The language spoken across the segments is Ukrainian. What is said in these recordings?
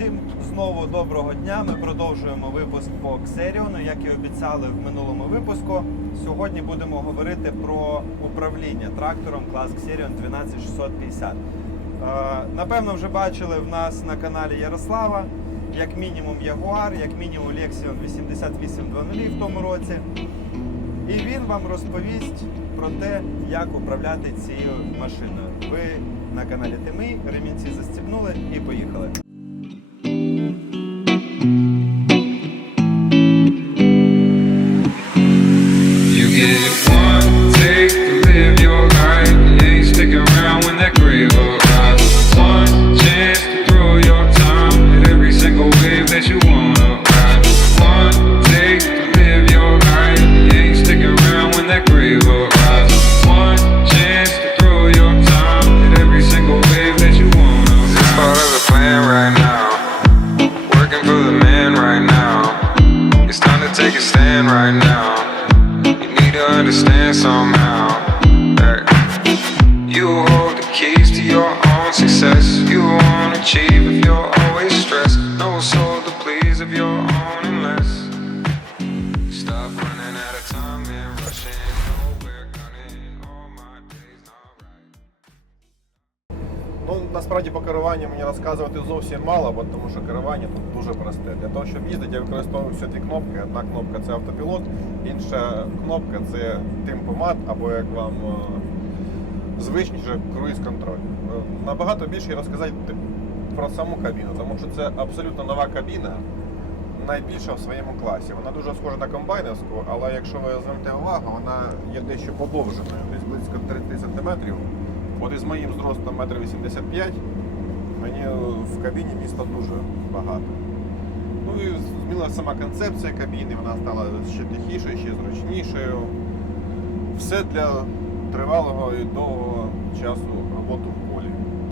Всім знову доброго дня. Ми продовжуємо випуск по Xerion. Як і обіцяли в минулому випуску. Сьогодні будемо говорити про управління трактором клас Xerion 12650. Е, Напевно, вже бачили в нас на каналі Ярослава. Як мінімум Jaguar, як мінімум Lexion 8800 в тому році. І він вам розповість про те, як управляти цією машиною. Ви на каналі Тими, ремінці застібнули і поїхали. Керуванню мені розказувати зовсім мало, бо тому що керування тут дуже просте. Для того, щоб їздити, я використовую всі дві кнопки. Одна кнопка це автопілот, інша кнопка це темпомат, або як вам е, звичніше круїз-контроль. Е, Набагато більше розказати про саму кабіну, тому що це абсолютно нова кабіна, найбільша в своєму класі. Вона дуже схожа на комбайнерську, але якщо ви звернете увагу, вона є дещо подовженою, десь близько 30 см. От із моїм зростом 1,85 м мені в кабіні міста дуже багато. Ну і змінилася сама концепція кабіни, вона стала ще тихішою, ще зручнішою. Все для тривалого і довгого часу роботи в полі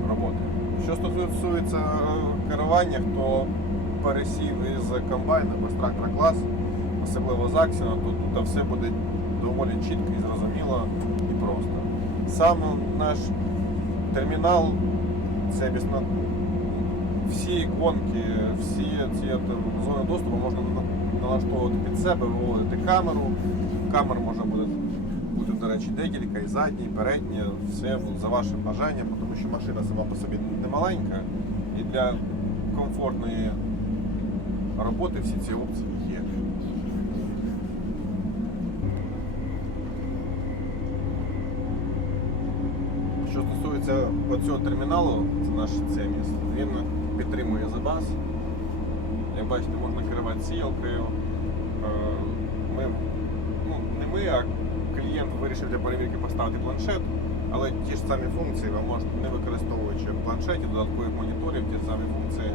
роботи. Що стосується е, керування, хто пересів із комбайна без трактора клас, особливо з Аксіона, то тут все буде доволі чітко і зрозуміло і просто. Сам наш термінал це бісно- всі іконки, всі ці зони доступу можна налаштовувати під себе, виводити камеру. Камер може бути, бути, до речі, декілька, і задні, і передні, все за вашим бажанням, тому що машина сама по собі не маленька. І для комфортної роботи всі ці опції Стосується оцього терміналу, це наш CMS, він підтримує забаз. Як бачите, можна керувати сіялкою. Е, Ми, ну, не ми, а клієнт вирішив для перевірки поставити планшет, але ті ж самі функції ви можете, не використовуючи планшеті додаткових моніторів, ті ж самі функції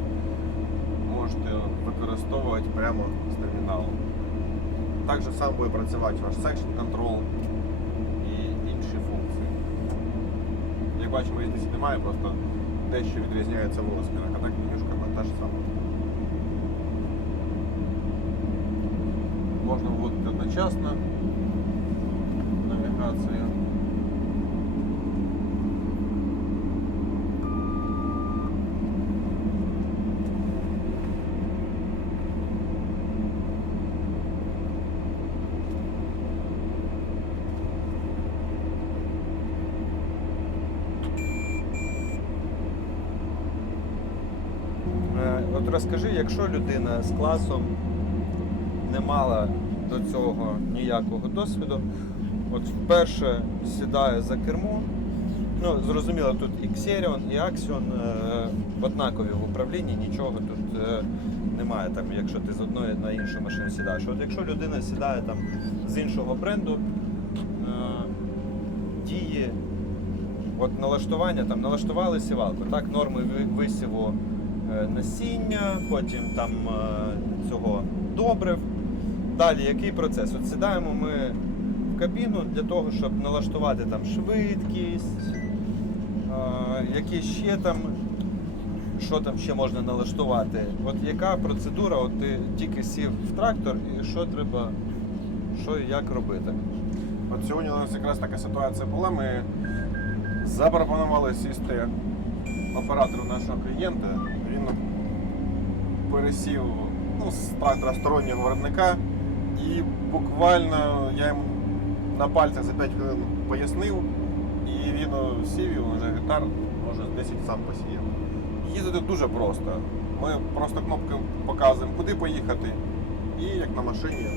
можете використовувати прямо з терміналу. Так же само буде працювати ваш section control і інші функції. Як бачимо, різниці немає, просто дещо відрізняється в розмірах, а так менюшка та ж сама. Можна вводити одночасно навігацію. Е, От розкажи, якщо людина з класом не мала до цього ніякого досвіду, от вперше сідає за кермо. Ну, зрозуміло, тут і Xerion, і Axion е, однакові в управлінні, нічого тут е, немає, там, якщо ти з одної на іншу машину сідаєш. От якщо людина сідає там з іншого бренду, е, діє от налаштування, там налаштували сівалку, так, норми ви- висіву насіння, потім там е, цього добрив. Далі який процес? От сідаємо ми в кабіну для того, щоб налаштувати там швидкість, е, які ще там, що там ще можна налаштувати. От яка процедура, от ти тільки сів в трактор і що треба, що і як робити. От сьогодні у нас якраз така ситуація була. Ми запропонували сісти оператору нашого клієнта. Він пересів ну, з стороннього виробника, і буквально я йому на пальцях за 5 хвилин пояснив, і він сів, і вже гектар, може, з 10 сам посіяв. Їздити дуже просто. Ми просто кнопки показуємо, куди поїхати, і як на машині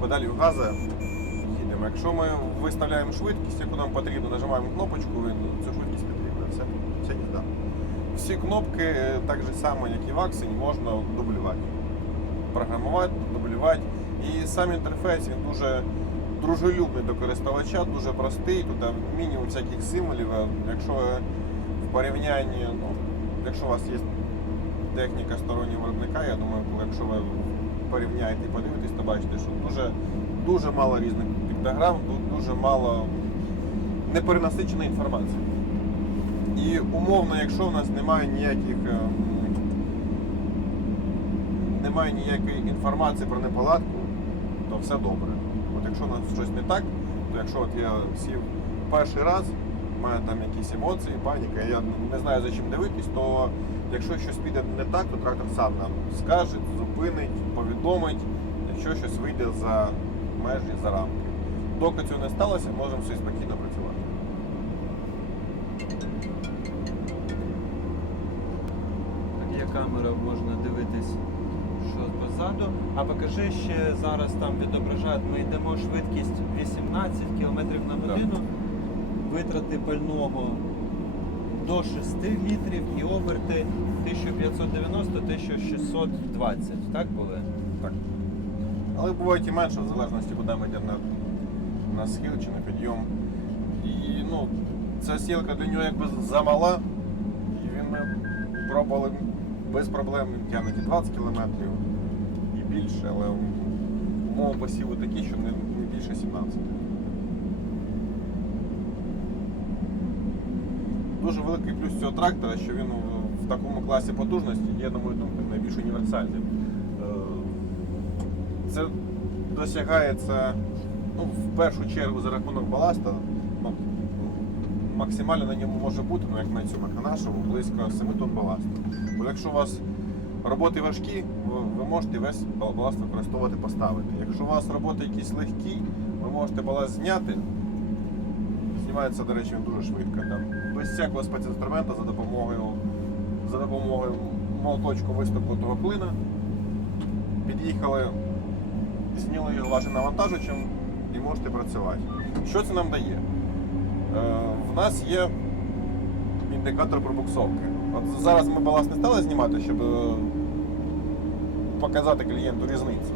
педалю газу їдемо. Якщо ми виставляємо швидкість, яку нам потрібно, нажимаємо кнопочку, він цю швидкість підтримує. Все, все їзда. Всі кнопки, е, так же само, як і в Аксені, можна дублювати. Програмувати, дублювати. І сам інтерфейс він дуже дружелюбний до користувача, дуже простий, тут мінімум всяких символів. Якщо в порівнянні, ну, якщо у вас є техніка стороннього виробника, я думаю, якщо ви порівняєте і подивитесь, то бачите, що дуже, дуже мало різних піктограм, дуже мало неперенасиченої інформації. Умовно, якщо в нас немає ніяких ем, немає ніякої інформації про неполадку, то все добре. От якщо у нас щось не так, то якщо от я сів перший раз, мене там якісь емоції, паніка, я не знаю за чим дивитись, то якщо щось піде не так, то трактор сам нам скаже, зупинить, повідомить, якщо щось вийде за межі, за рамки. Доки цього не сталося, можемо собі спокійно працювати. Так є камера, можна дивитись, що позаду. А покажи ще зараз там відображають, ми йдемо швидкість 18 км на годину, витрати пального до 6 літрів і оберти 1590-1620. Так були? Так. Але бувають і менше, в залежності, куди ми йдемо на, на схил чи на підйом. І ну, ця сілка для нього якби замала, і він ми пробували без проблем тягнути 20 кілометрів і більше, але умови посіву такі, що не, більше 17. Дуже великий плюс цього трактора, що він в такому класі потужності є, на мою думку, найбільш універсальним. Е, Це досягається ну, в першу чергу за рахунок баласта. Ну, максимально на ньому може бути, ну як на цьому на нашому, близько 7 тонн баласту. Якщо у вас роботи важкі, ви, ви можете весь баласт використовувати, поставити. Якщо у вас роботи якісь легкі, ви можете баласт зняти. Знімається, до речі, він дуже швидко. Там, без всякого спецінструмента за допомогою, за допомогою молоточку виступу того клина. Під'їхали, зняли його вашим навантажувачем і можете працювати. Що це нам дає? Е, в нас є індикатор пробуксовки. От зараз ми баласт не стали знімати, щоб е, показати клієнту різницю.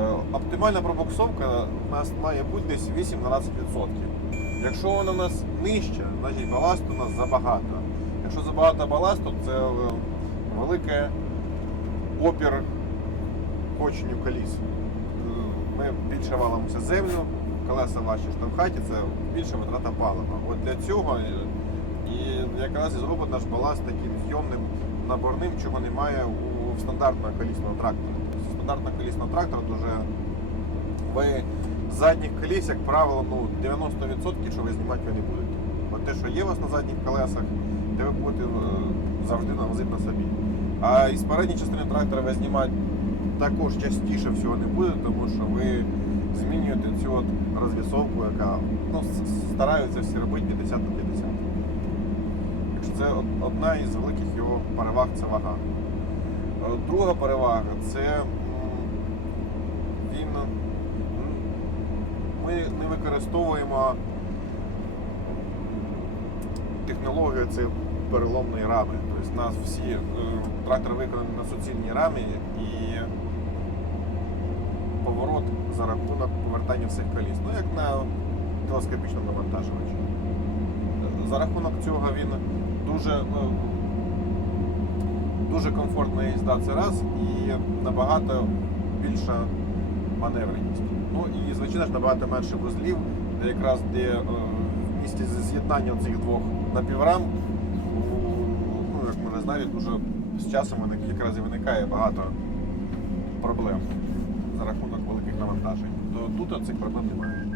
Е, оптимальна пробуксовка у нас має бути десь 8-12%. Якщо вона у нас нижча, значить баласту у нас забагато. Якщо забагато баласту, це е, великий опір коченню коліс. Ми більше валимося землю, колеса важче штовхаті, це більша витрата палива. От для цього і якраз і зробить наш баласт таким зйомним, наборним, чого немає у стандартного колісного трактора. Тобто Стандартного колісного трактора дуже ви задніх коліс, як правило, ну 90% що ви знімати ви не будете. Те, що є у вас на задніх колесах, те ви будете е, завжди навозити на собі. А із передньої частини трактора ви знімати також частіше всього не буде, тому що ви змінюєте цю от розвісовку, яка ну, стараються всі робити 50 на 50. Це одна із великих його переваг це вага. Е, Друга перевага це він ми не використовуємо технологію це переломної рами. Тобто у нас всі е, трактори виконані на суцільній рамі і поворот за рахунок повертання всіх коліс. Ну як на телескопічному навантажувачі. Е, За рахунок цього він дуже, ну, дуже комфортна їзда це раз і набагато більша маневреність. Ну і звичайно ж набагато менше вузлів, де якраз де е, в місті з'єднання цих двох напіврам, ну як ми не знаємо, дуже з часом якраз і виникає багато проблем за рахунок великих навантажень. То тут цих проблем немає.